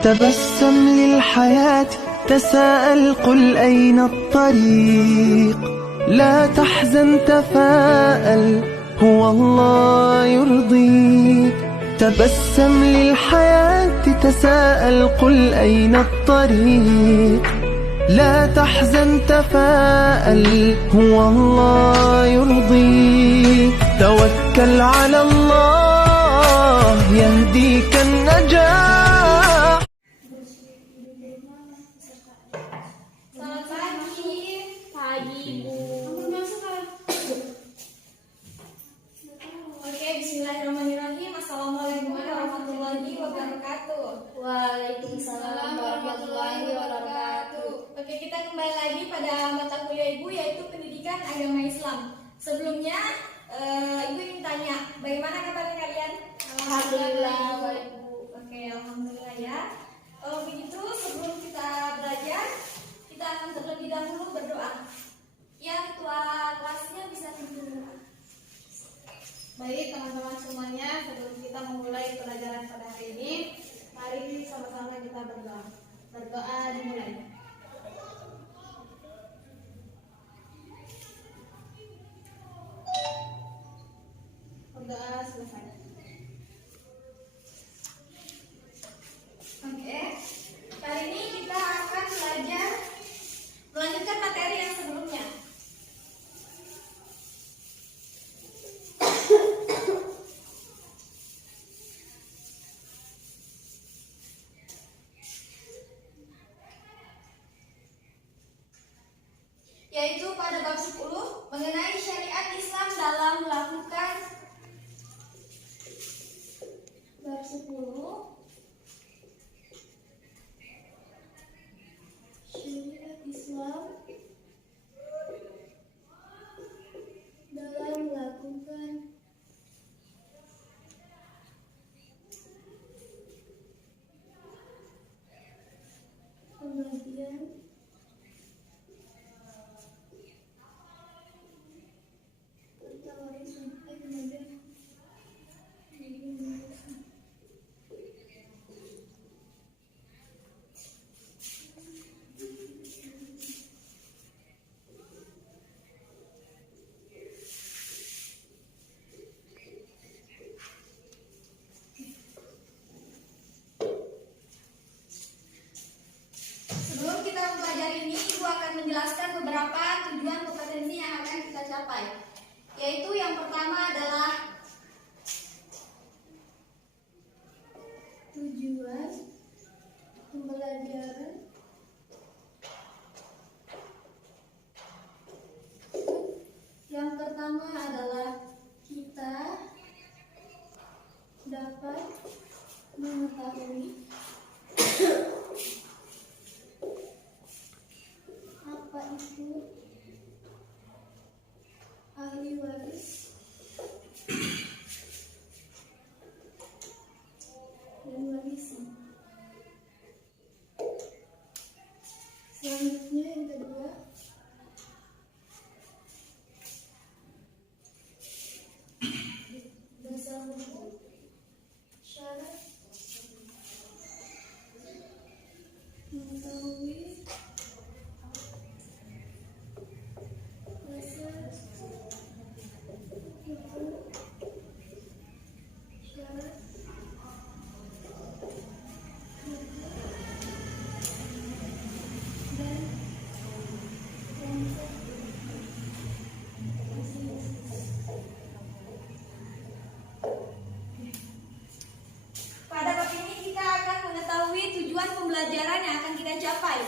تبسم للحياة، تساءل، قل أين الطريق، لا تحزن، تفاءل، هو الله يرضيك. تبسم للحياة، تساءل، قل أين الطريق، لا تحزن، تفاءل، هو الله يرضيك. توكل على الله يهديك النجاح. Selamat pagi, Bu. Oke, bismillahirrahmanirrahim. Assalamualaikum warahmatullahi wabarakatuh. Waalaikumsalam warahmatullahi wabarakatuh. Oke, kita kembali lagi pada mata kuliah Ibu, yaitu Pendidikan Agama Islam. Sebelumnya, Ibu ingin tanya, bagaimana kabar kalian? Alhamdulillah, baik, Bu. Oke, alhamdulillah ya. Kalau begitu, sebelum kita belajar, kita akan terlebih dahulu berdoa. Ya, ketua kelasnya bisa pimpin doa. Baik, teman-teman semuanya, sebelum kita memulai pelajaran pada hari ini, mari sama-sama kita berdoa. Berdoa dimulai. Berdoa selesai. Oke, kali ini kita akan belajar melanjutkan materi yang sebelumnya. Yaitu pada bab 10 mengenai syariat Islam dalam melakukan. Bab 10 syariat Islam dalam melakukan pembagian harta warisan Sebelum kita mempelajari ini, Ibu akan menjelaskan beberapa tujuan kompetensi yang akan kita capai. Yaitu yang pertama adalah tujuan pembelajaran yang pertama adalah kita dapat mengetahui apa itu ahli waris dan warisan. Selanjutnya yang kedua, dasar hukum, syarat mengetahui dasar hukum, syarat dan kelompok bisnis. Pada bab ini kita akan mengetahui tujuan pembelajaran yang akan kita capai,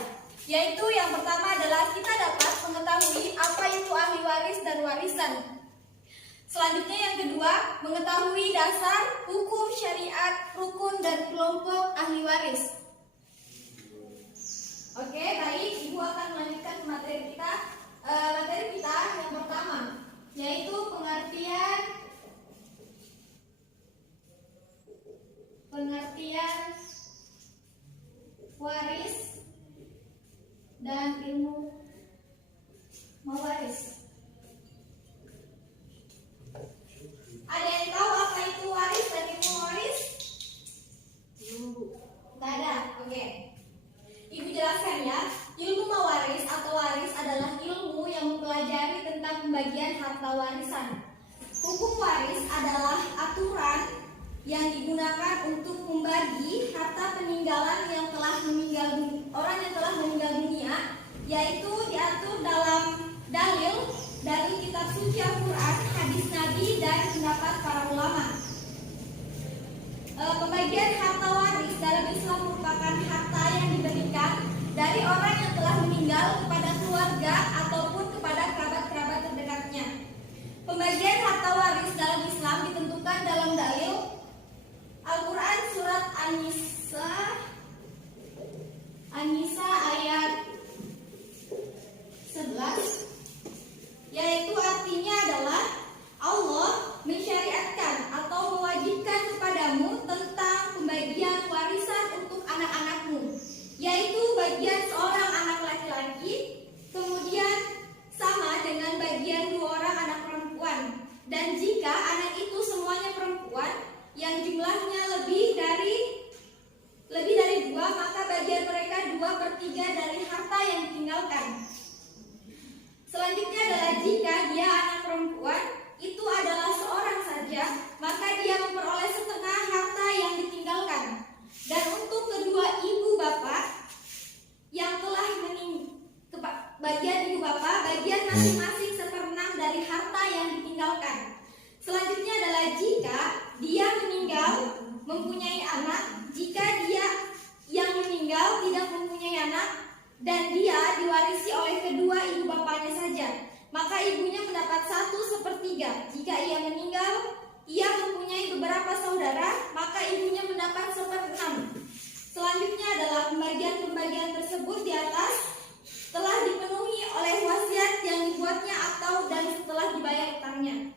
yaitu yang pertama adalah kita dapat mengetahui apa itu ahli waris dan warisan. Selanjutnya yang kedua, mengetahui dasar hukum syariat, rukun dan kelompok ahli waris. Oke, baik, Ibu akan melanjutkan ke materi kita. Materi kita yang pertama, yaitu pengertian waris dan ilmu mewaris. Ada yang tahu apa itu waris dan ilmu waris? Tidak ada. Oke. Oke. Ibu jelaskan ya, ilmu mewaris atau waris adalah ilmu yang mempelajari tentang pembagian harta warisan. Hukum waris adalah aturan yang digunakan untuk membagi harta peninggalan yang telah meninggal orang yang telah meninggal dunia, yaitu diatur dalam dalil dari kitab suci Al-Quran, hadis Nabi, dan pendapat para ulama. Pembagian harta waris dalam Islam merupakan harta yang diberikan dari orang yang telah meninggal kepada keluarga ataupun kepada kerabat-kerabat terdekatnya. Pembagian harta waris dalam Islam ditentukan dalam dalil Al-Quran surat An-Nisa ayat 11, yaitu artinya adalah Allah mensyariatkan atau mewajibkan kepadamu tentang pembagian warisan untuk anak-anakmu, yaitu bagian seorang anak laki-laki, kemudian sama dengan bagian 2 orang anak perempuan. Dan jika anak itu semuanya perempuan yang jumlahnya lebih dari 2, maka bagian mereka 2/3 dari harta yang ditinggalkan. Selanjutnya adalah jika dia anak perempuan itu adalah seorang saja, maka dia memperoleh setengah harta yang ditinggalkan. Dan untuk kedua ibu bapak yang telah bagian ibu bapak, bagian masing-masing 1/6 dari harta yang ditinggalkan. Selanjutnya adalah jika dia meninggal mempunyai anak, jika dia yang meninggal tidak mempunyai anak dan dia diwarisi oleh kedua ibu bapaknya saja, maka ibunya mendapat 1/3. Jika ia meninggal, ia mempunyai beberapa saudara, maka ibunya mendapat 1/6. Selanjutnya adalah pembagian tersebut di atas telah dipenuhi oleh wasiat yang dibuatnya atau dan setelah dibayar utangnya.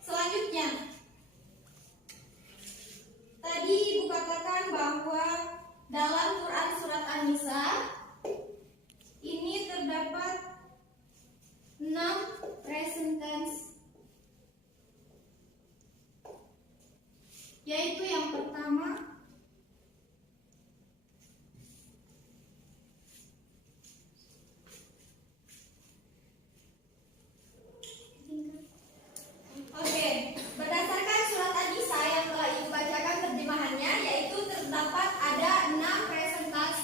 Selanjutnya, tadi Ibu katakan bahwa dalam Quran surat An-Nisa ini terdapat 6 present tense, yaitu yang pertama berdasarkan surat An-Nisa yang telah Ibu bacakan terjemahannya, yaitu terdapat ada 6 present tense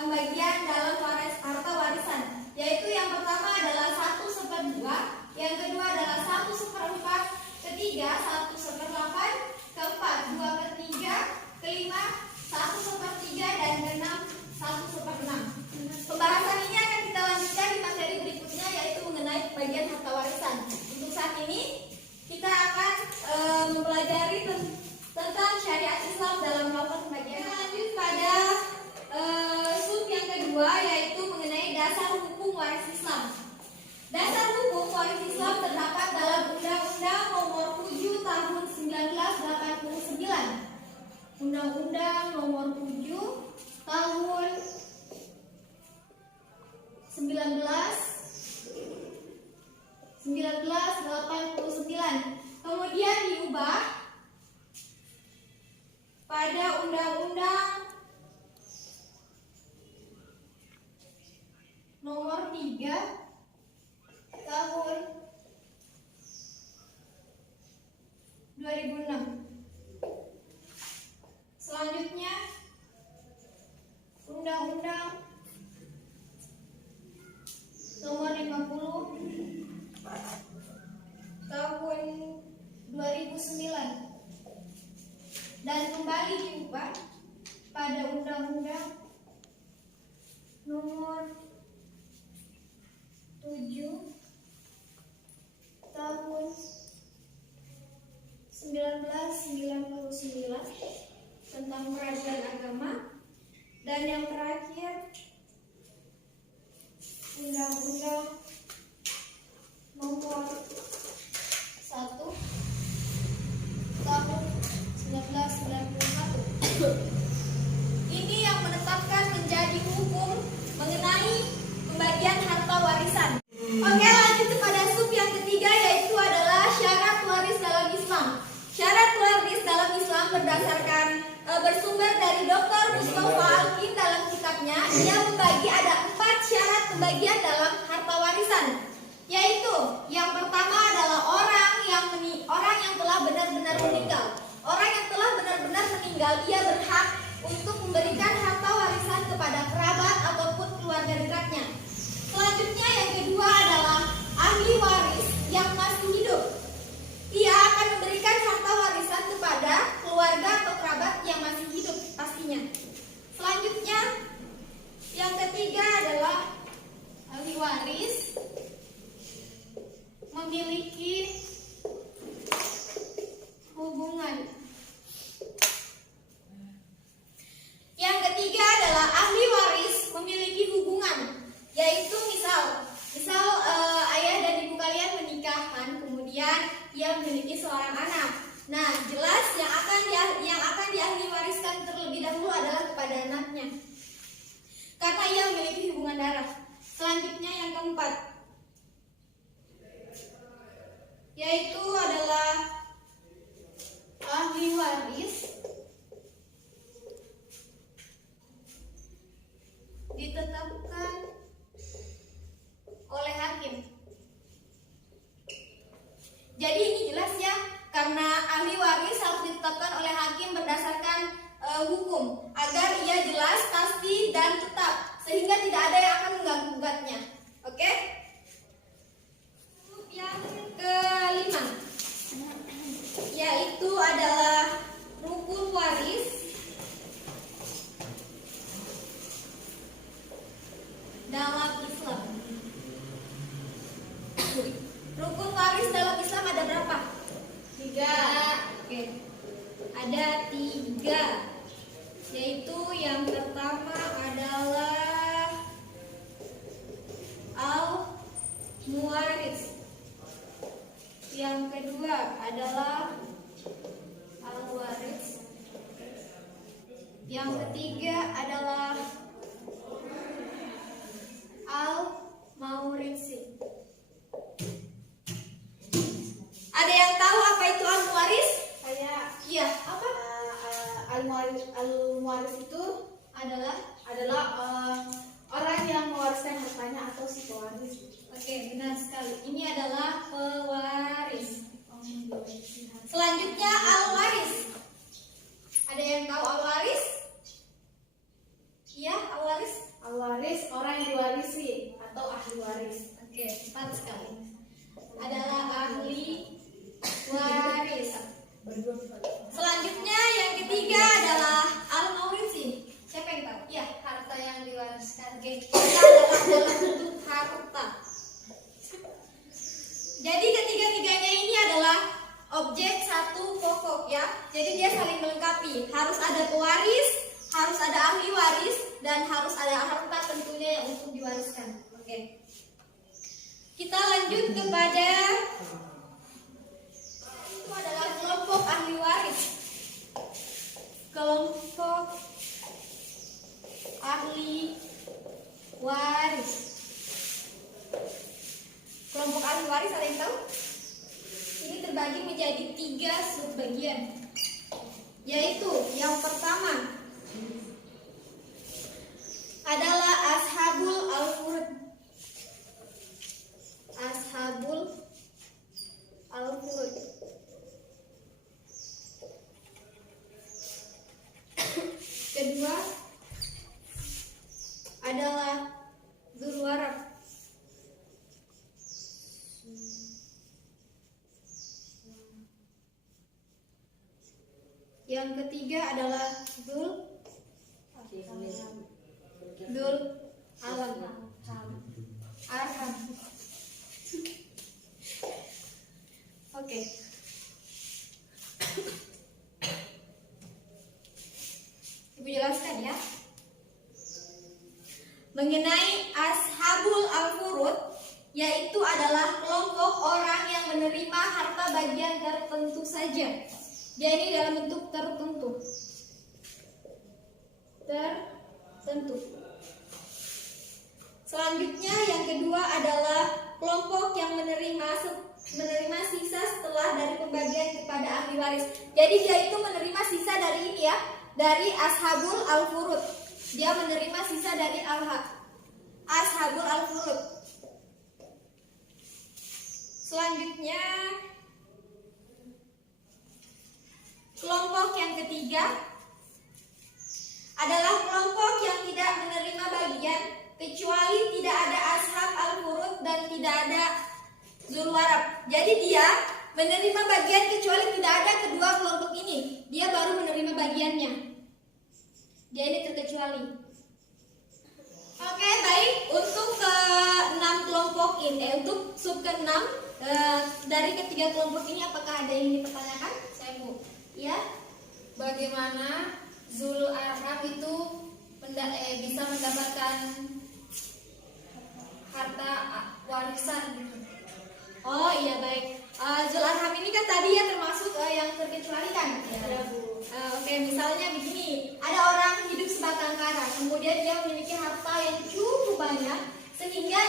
pembagian dalam harta warisan, yaitu yang pertama adalah 1/2, yang kedua adalah 1/4, ketiga 1/8, keempat 2/3, kelima 1/3, dan keenam 1/6. Pembahasan ini akan kita lanjutkan di materi berikutnya, yaitu mengenai pembagian harta warisan. Untuk saat ini kita akan mempelajari tentang syariat Islam dalam melakukan pembagian. Kita lanjut pada sub yang kedua, yaitu mengenai dasar hukum waris Islam. Dasar hukum waris Islam terdapat dalam Undang-Undang Nomor 7 Tahun 1989. Undang-Undang Nomor 7 Tahun 1989. Kemudian diubah pada Undang-Undang Nomor 3 Tahun 2006. Selanjutnya Undang-Undang Nomor 50 Tahun 2009, dan kembali diubah pada Undang-Undang Nomor 7 Tahun 1999 tentang peradilan agama, dan yang terakhir Undang-Undang Nomor 1 Tahun 1991. Ini yang menetapkan menjadi hukum mengenai pembagian harta warisan. Oke, lanjut kepada sub yang ketiga, yaitu adalah syarat waris dalam Islam. Syarat waris dalam Islam bersumber dari Dr. Mustafa Alkin dalam kitabnya, ia membagi ada 4 syarat pembagian dalam harta warisan. Yaitu, yang pertama adalah orang yang telah benar-benar meninggal. Orang yang telah benar-benar meninggal, ia berhak untuk memberikan harta warisan kepada kerabat ataupun keluarga dekatnya. Selanjutnya yang kedua adalah ahli waris yang masih hidup. Ia akan memberikan harta warisan kepada keluarga atau kerabat yang masih hidup pastinya. Selanjutnya yang ketiga adalah ahli waris memiliki hubungan. Yang ketiga adalah ahli waris memiliki hubungan, yaitu misal ayah dan ibu kalian menikahkan, kemudian ia memiliki seorang anak. Nah, jelas yang akan diahli wariskan terlebih dahulu adalah kepada anaknya, karena ia memiliki hubungan darah. Selanjutnya yang keempat, yaitu adalah ahli waris ditetapkan oleh hakim. Jadi ini jelas ya, karena ahli waris harus ditetapkan oleh hakim berdasarkan hukum, agar ia jelas, pasti, dan tetap, sehingga tidak ada yang akan mengganggu-gugatnya. Oke? Yang kelima, yaitu adalah rukun waris dalam Islam. Rukun waris dalam Islam ada berapa? 3. Oke. Ada 3. Yaitu yang pertama adalah al-muwaris. Yang kedua adalah al-waris. Yang ketiga adalah al-maurisi. Ada yang tahu apa itu al-muwaris? Saya Iya, apa? al-muwaris itu adalah orang yang mewariskan hartanya atau si pewaris. Oke, benar sekali. Ini adalah pewaris. Selanjutnya al-waris. Ada yang tahu al-waris? Iya, al-waris. Al-waris orang yang diwarisi atau ahli waris. Oke, tepat sekali. Adalah ahli waris. Selanjutnya yang ketiga adalah al-maurisi. Siapa yang tahu? Ya, harta yang diwariskan. Oke, itu adalah dalam bentuk harta. Jadi ketiga-tiganya ini adalah objek satu pokok ya. Jadi dia saling melengkapi. Harus ada pewaris, harus ada ahli waris, dan harus ada harta tentunya yang untuk diwariskan. Oke. Kita lanjut kepada itu adalah kelompok ahli waris. Kelompok ahli waris. Kelompok ahli waris ada yang tahu? Ini terbagi menjadi 3 subbagian. Yaitu yang pertama adalah ashabul al-furud. Ashabul al-furud. Kedua adalah dzul warab. Yang ketiga adalah dzul arham. Oke. Ibu jelaskan ya. Mengenai ashabul al-furud, yaitu adalah kelompok orang yang menerima harta bagian tertentu saja. Jadi dalam bentuk tertentu. Selanjutnya yang kedua adalah kelompok yang menerima sisa setelah dari pembagian kepada ahli waris. Jadi dia itu menerima sisa dari ini ya, dari Ashabul Al-Furud. Dia menerima sisa dari Ashabul Al-Furud. Selanjutnya kelompok yang ketiga adalah kelompok yang tidak menerima bagian kecuali tidak ada ashab al-furud dan tidak ada zulwarab. Jadi dia menerima bagian kecuali tidak ada kedua kelompok ini. Dia baru menerima bagiannya. Dia ini terkecuali. Oke, baik. Untuk ke-6 kelompok ini, untuk sub ke-6 dari ketiga kelompok ini, apakah ada yang dipertanyakan? Saya mau. Ya. Bagaimana Zulul Arham itu bisa mendapatkan harta warisan gitu? Oh iya, baik. Zulul Arham ini kan tadi ya termasuk yang terkecualikan. Ya, Bu. Oke, misalnya begini, ada orang hidup sebatang kara, kemudian dia memiliki harta yang cukup banyak, sehingga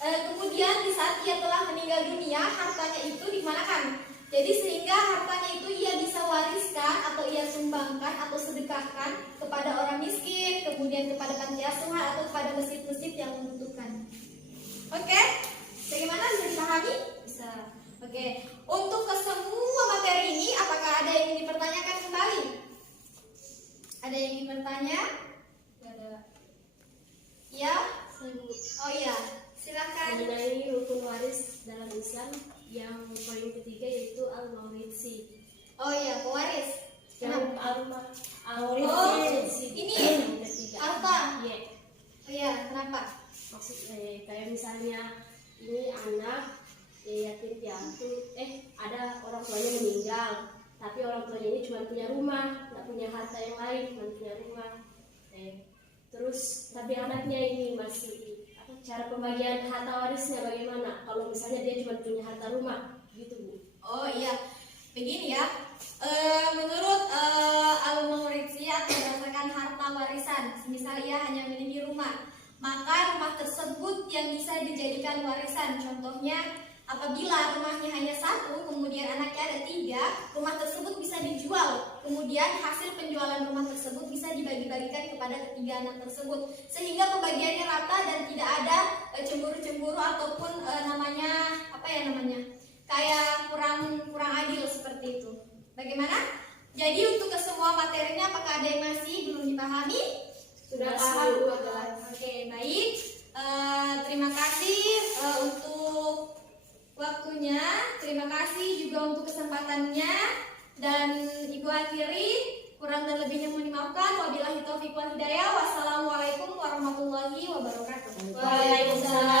kemudian di saat ia telah meninggal dunia, hartanya itu dimanakan? Jadi sehingga hartanya itu ia bisa wariskan atau ia sumbangkan atau sedekahkan kepada orang miskin, kemudian kepada panti asuhan atau kepada masjid-masjid yang membutuhkan. Oke, bagaimana, bisa dipahami? Bisa. Oke, untuk ke semua materi ini, apakah ada yang ingin dipertanyakan kembali? Ada yang ingin bertanya? Tidak ada. Ya? Oh iya, silakan. Mengenai rukun waris dalam Islam yang poin ketiga yaitu al-mawarisi. Oh iya, pewaris. Yang Kenapa? al-mawarisi Ini yang ketiga. harta. Iya. Oh iya, kenapa? Maksud kayak misalnya ini anak yatim piatu, ada orang tuanya meninggal, tapi orang tuanya ini cuma punya rumah, nggak punya harta yang lain, cuma punya rumah. Terus tapi anaknya ini masih cara pembagian harta warisnya bagaimana? Kalau misalnya dia cuma punya harta rumah, gitu Bu. Oh iya, begini ya. Menurut al-mawarisi atau berdasarkan harta warisan, misalnya ia hanya memiliki rumah, maka rumah tersebut yang bisa dijadikan warisan. Contohnya, apabila rumahnya hanya satu, kemudian anaknya ada 3, rumah tersebut bisa dijual. Kemudian hasil penjualan rumah tersebut bisa dibagi-bagikan kepada ketiga anak tersebut, sehingga pembagiannya rata dan tidak ada cemburu-cemburu ataupun kayak kurang adil seperti itu. Bagaimana? Jadi untuk ke semua materinya, apakah ada yang masih belum dipahami? Sudah paham. Oke, baik. Terima kasih untuk waktunya, terima kasih juga untuk kesempatannya, dan Ibu akhiri, kurang dan lebihnya mohon dimaafkan. Wabillahi taufiq wal hidayah. Wassalamualaikum warahmatullahi wabarakatuh. Waalaikumsalam.